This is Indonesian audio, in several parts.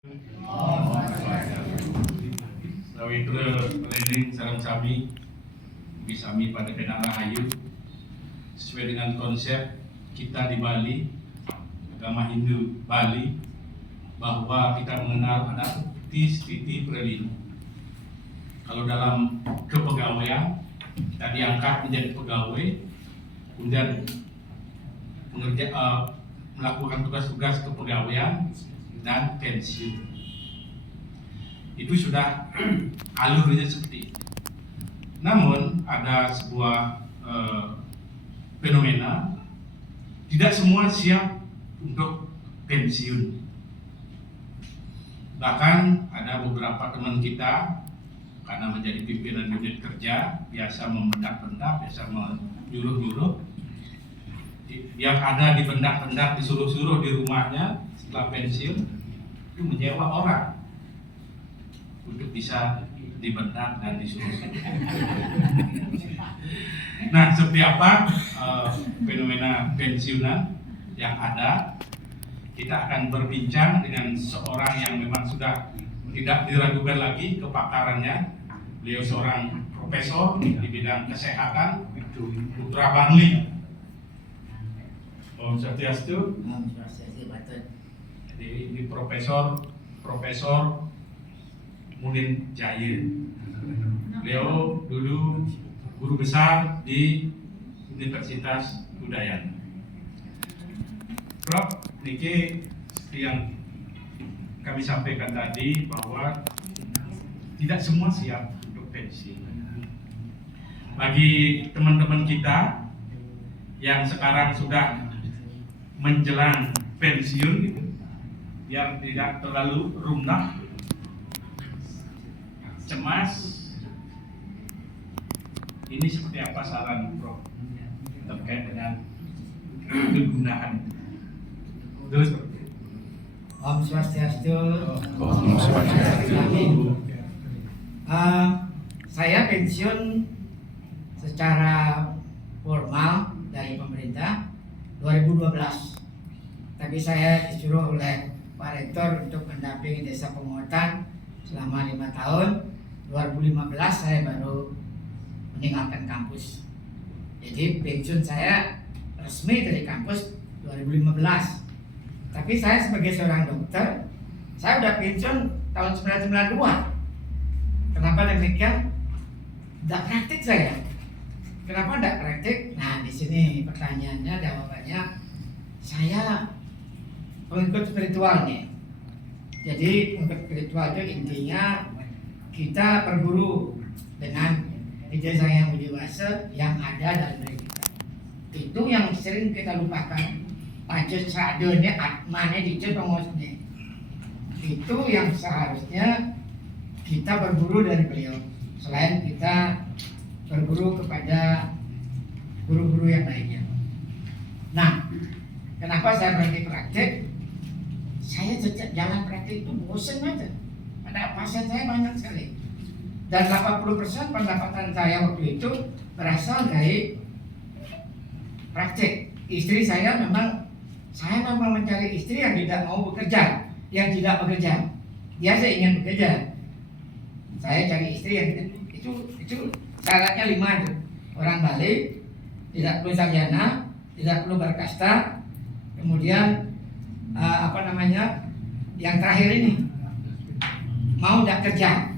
Sawitra planning sareng sami bisami pada Kenang Rahayu sesuai dengan konsep kita di Bali, agama Hindu Bali, bahwa kita mengenal ada titi prelino. Kalau dalam kepegawaian kita diangkat menjadi pegawai, kemudian melakukan tugas-tugas kepegawaian dan pensiun. Itu sudah alurnya seperti itu. Namun ada sebuah fenomena, tidak semua siap untuk pensiun. Bahkan ada beberapa teman kita karena menjadi pimpinan unit kerja biasa membentak-bentak, biasa menyuruh-nyuruh, yang ada dibentak-bentak, disuruh-suruh di rumahnya setelah pensiun itu menyewa orang untuk bisa dibentak dan disuruh. Nah, seperti apa fenomena pensiunan yang ada? Kita akan berbincang dengan seorang yang memang sudah tidak diragukan lagi kepakarannya. Beliau seorang profesor di bidang kesehatan, Putra Bangli. Om Swastiastu. Om Swastiastu, Bapak. Jadi ini Profesor Munin Jaya. Beliau dulu guru besar di Universitas Udayana. Prof, niki seperti yang kami sampaikan tadi bahwa tidak semua siap untuk pensiun. Bagi teman-teman kita yang sekarang sudah menjelang pensiun gitu, yang tidak terlalu rumlah, cemas, ini seperti apa saran Prof terkait dengan kegunaan? Terus Om Swastiastu. Om Swastiastu. Saya pensiun secara formal dari pemerintah 2012. Tapi saya disuruh oleh Pak Rektor untuk mendampingi Desa Penguatan selama 5 tahun. 2015 saya baru meninggalkan kampus. Jadi pensiun saya resmi dari kampus 2015. Tapi saya sebagai seorang dokter, saya udah pensiun tahun 1992. Kenapa demikian? Tidak praktik saya. Kenapa tidak praktik? Nah, di sini pertanyaannya, jawabannya, saya pengikut spiritual nih. Jadi pengikut spiritual itu intinya kita berguru dengan ide saya yang widiwasa yang ada dalam diri kita. Itu yang sering kita lupakan. Pancus sadene atmane dice pengosne. Itu yang seharusnya kita berguru dari beliau. Selain kita berguru kepada guru-guru yang lainnya. Nah, kenapa saya berhenti praktik? Saya sejak jalan praktik itu bosan aja. Pada pasien saya banyak sekali. Dan 80% pendapatan saya waktu itu berasal dari praktik. Istri saya memang mencari istri yang tidak mau bekerja, yang tidak bekerja. Dia saya ingin bekerja. Saya cari istri yang itu syaratnya 5 itu. Orang Bali, tidak perlu sarjana, tidak perlu berkasta, kemudian yang terakhir ini mau tidak kerja.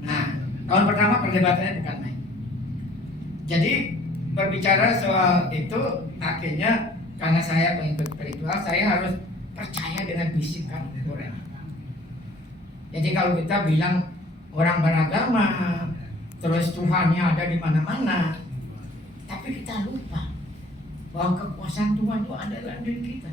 Nah, tahun pertama perdebatannya bukan main. Jadi berbicara soal itu akhirnya karena saya pengikut spiritual, saya harus percaya dengan bisikan orang. Jadi kalau kita bilang orang beragama, terus Tuhannya ada di mana-mana, tapi kita lupa bahwa kekuasaan Tuhan itu ada dalam diri kita.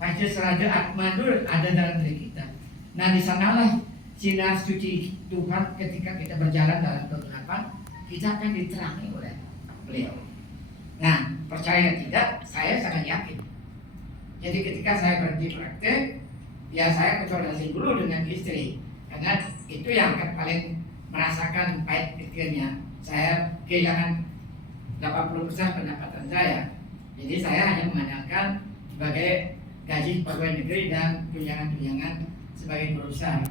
Pancasila Atma itu ada dalam diri kita. Nah, di sanalah sinar suci Tuhan ketika kita berjalan dalam kegelapan, kita akan diterangi oleh beliau. Nah, percaya tidak, saya sangat yakin. Jadi ketika saya berhenti praktek, ya saya konsultasi dulu dengan istri, karena itu yang akan paling merasakan pahit pikirnya. Saya kehilangan 80% pendapatan saya. Jadi saya hanya mengandalkan sebagai gaji pegawai negeri dan tunjangan-tunjangan sebagai guru besar.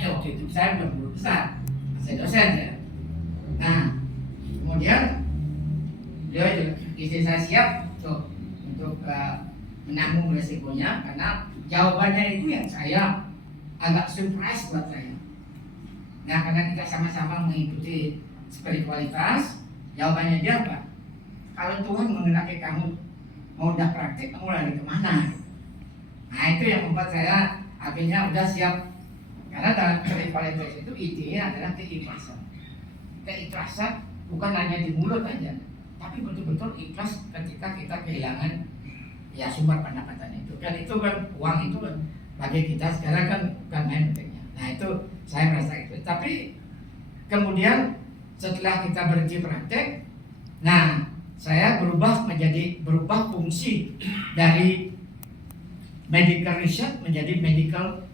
Waktu itu saya belum guru besar, saya dosen ya. Nah, kemudian istri saya siap untuk menanggung resikonya, karena jawabannya itu yang saya agak surprise buat saya. Nah, karena kita sama-sama mengikuti spiritualitas, jawabannya dia apa? Kalau Tuhan mengenaki kamu mau udah praktik, kamu lari kemana? Nah, itu yang membuat saya akhirnya udah siap. Karena dalam spiritualitas itu intinya adalah keikhlasan. Keikhlasan bukan hanya di mulut aja, tapi betul-betul ikhlas ketika kita kehilangan ya sumber pendapatan itu. Dan itu kan uang itu kan bagi kita sekarang kan bukan main pentingnya. Nah, itu saya merasa itu. Tapi kemudian setelah kita berhenti praktek, nah saya berubah fungsi dari medical research menjadi medical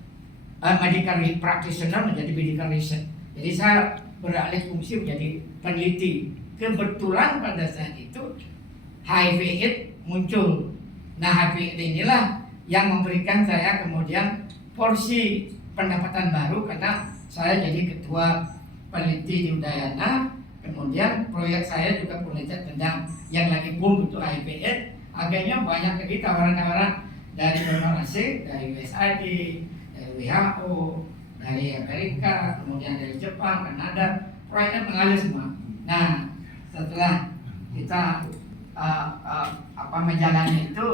practitioner menjadi medical research. Jadi saya beralih fungsi menjadi peneliti. Kebetulan pada saat itu HIV/AIDS muncul. Nah, HIV inilah yang memberikan saya kemudian porsi pendapatan baru, karena saya jadi ketua peneliti di Udayana. Kemudian proyek saya juga penelitian tentang yang lagi boom itu HIV/AIDS. Akhirnya banyak lagi tawaran-tawaran dari donor asing, dari USAID, dari WHO, dari Amerika, kemudian dari Jepang, Kanada. Proyeknya mengalir semua. Nah, setelah kita menjalani itu,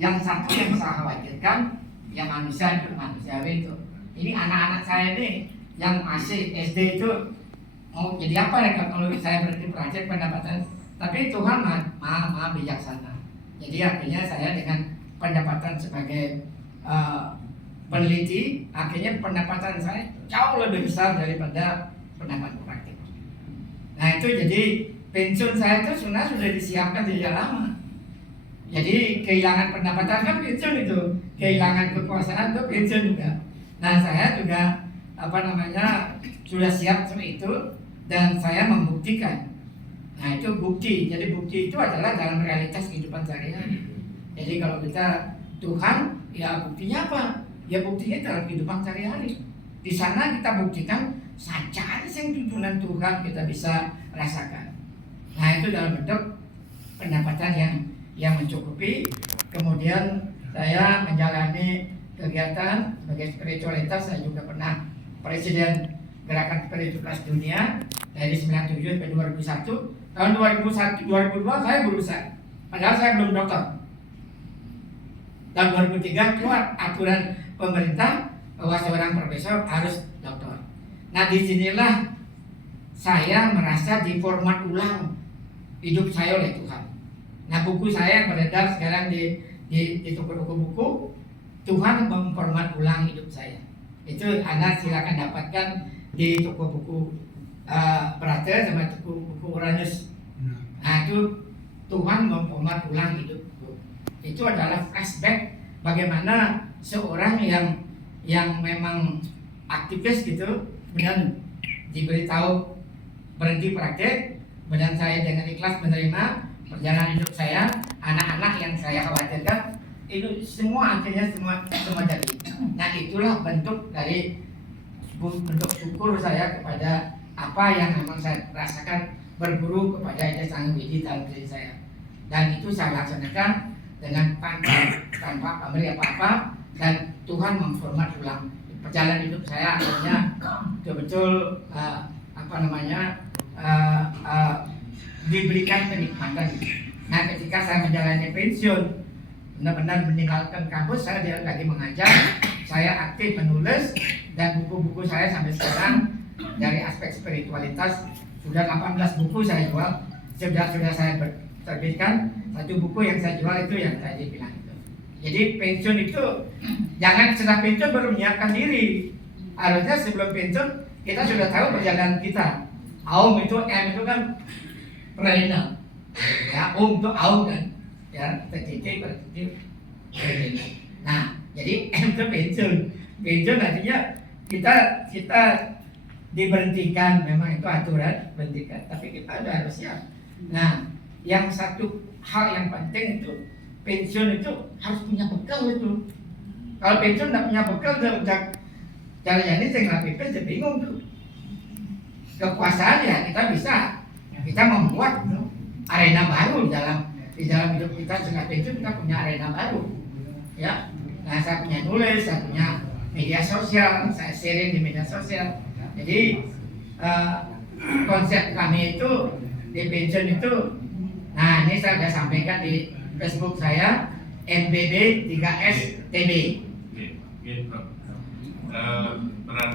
yang satu yang saya khawatirkan, yang manusiawi itu. Ini anak-anak saya ini yang masih SD itu mau jadi apa ya kalau saya berhenti praktek pendapatan. Tapi Tuhan maha bijaksana. Jadi akhirnya saya dengan pendapatan sebagai peneliti, akhirnya pendapatan saya jauh lebih besar daripada pendapatan praktik. Nah, itu jadi pensiun saya itu sebenarnya sudah disiapkan sejak lama. Jadi kehilangan pendapatan kan pensiun itu, kehilangan kekuasaan itu pensiun juga. Nah, saya juga sudah siap seperti itu, dan saya membuktikan. Nah, itu bukti. Jadi bukti itu adalah dalam realitas kehidupan sehari-hari. Jadi kalau kita Tuhan, ya buktinya apa? Ya buktinya dalam kehidupan sehari-hari. Di sana kita buktikan saja yang tuntunan Tuhan kita bisa rasakan. Nah, itu dalam bentuk pendapatan yang mencukupi. Kemudian saya menjalani kegiatan sebagai spiritualitas. Saya juga pernah presiden Gerakan Spiritualitas Dunia dari 97 sampai 2001. Tahun 2002 saya berusaha, padahal saya belum dokter. Tahun 2003 keluar aturan pemerintah bahwa seorang profesor harus dokter. Nah, disinilah saya merasa diformat ulang hidup saya oleh Tuhan. Nah, buku saya yang beredar sekarang di toko-toko buku, Tuhan memformat ulang hidup saya. Itu Anda silakan dapatkan di toko buku Brother sama toko buku Uranus. Nah, itu Tuhan memformat ulang hidupku. Itu adalah flashback bagaimana seorang yang memang aktivis gitu, kemudian diberitahu berhenti praktek, kemudian saya dengan ikhlas menerima perjalanan hidup saya, anak-anak yang saya khawatirkan, itu semua akhirnya semua jadi. Nah, itulah bentuk syukur saya kepada apa yang memang saya rasakan berguru kepada Ida Sanggawidi dalam diri saya. Dan itu saya laksanakan dengan tanpa pamrih apa-apa, dan Tuhan memformat ulang perjalanan hidup saya. Akhirnya betul-betul diberikan kenikmatan. Nah, ketika saya menjalani pensiun, benar-benar meninggalkan kampus, saya tidak lagi mengajar, saya aktif menulis, dan buku-buku saya sampai sekarang dari aspek spiritualitas sudah 18 buku saya jual. Sudah saya terbitkan. Satu buku yang saya jual itu yang tadi bilang itu. Jadi pensiun itu jangan setelah pensiun baru menyiapkan diri. Harusnya sebelum pensiun kita sudah tahu perjalanan kita. Aum itu, M itu kan perennial. Ya, itu aum kan. Ya, titik. Nah, jadi M itu pensiun. Pensiun artinya kita diberhentikan, memang itu aturan berhentikan, tapi kita udah harus siap. Nah, yang satu hal yang penting itu pensiun itu harus punya bekal itu. Kalau pensiun tidak punya bekal, udah caranya ini saya nggak saya bingung tuh. Kekuasaan ya kita membuat arena baru di dalam hidup kita. Setelah pensiun kita punya arena baru, ya. Nah, saya punya nulis, saya punya media sosial, saya sharing di media sosial. Jadi konsep kami itu di pensiun itu, nah ini saya sudah sampaikan di Facebook saya, NBD 3S TB. Oke, berarti